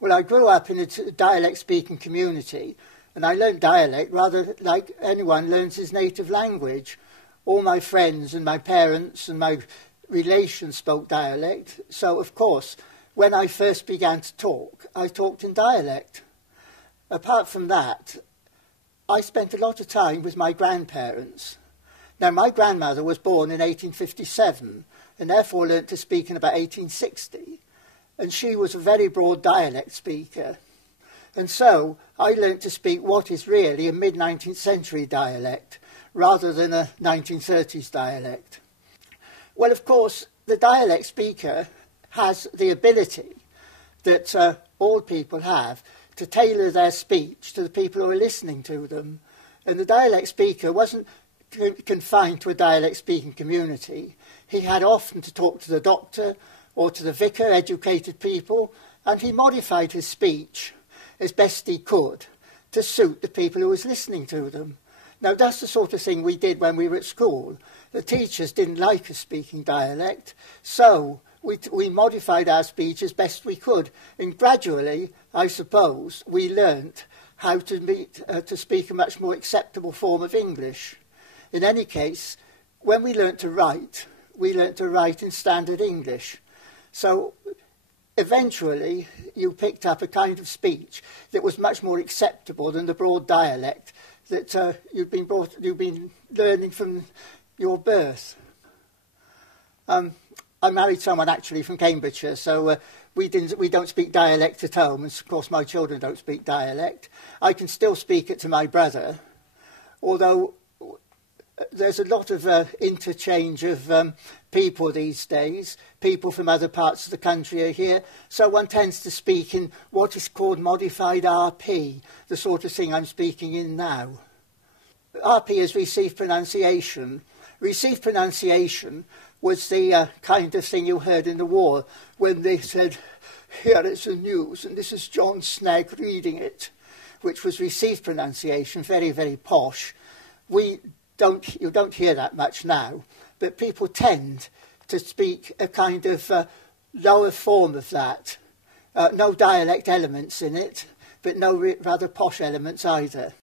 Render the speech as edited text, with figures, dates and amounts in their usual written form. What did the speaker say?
Well, I grew up in a dialect-speaking community, and I learnt dialect rather like anyone learns his native language. All my friends and my parents and my relations spoke dialect, so of course, when I first began to talk, I talked in dialect. Apart from that, I spent a lot of time with my grandparents. Now, my grandmother was born in 1857 and therefore learnt to speak in about 1860, and she was a very broad dialect speaker. And so I learnt to speak what is really a mid-19th century dialect rather than a 1930s dialect. Well, of course, the dialect speaker has the ability that all people have to tailor their speech to the people who are listening to them. And the dialect speaker wasn't confined to a dialect-speaking community. He had often to talk to the doctor or to the vicar, educated people, and he modified his speech as best he could to suit the people who was listening to them. Now, that's the sort of thing we did when we were at school. The teachers didn't like us speaking dialect, so we modified our speech as best we could. And gradually, I suppose, we learnt how to speak a much more acceptable form of English. In any case, when we learnt to write in standard English. So eventually, you picked up a kind of speech that was much more acceptable than the broad dialect that you've been learning from your birth. I married someone actually from Cambridgeshire, so we don't speak dialect at home, and of course my children don't speak dialect. I can still speak it to my brother, although there's a lot of interchange of people these days. People from other parts of the country are here, so one tends to speak in what is called modified RP, the sort of thing I'm speaking in now. RP is received pronunciation. Received pronunciation was the kind of thing you heard in the war when they said, "Here is the news, and this is John Snagg reading it," which was received pronunciation, very, very posh. You don't hear that much now, but people tend to speak a kind of lower form of that. No dialect elements in it, but no rather posh elements either.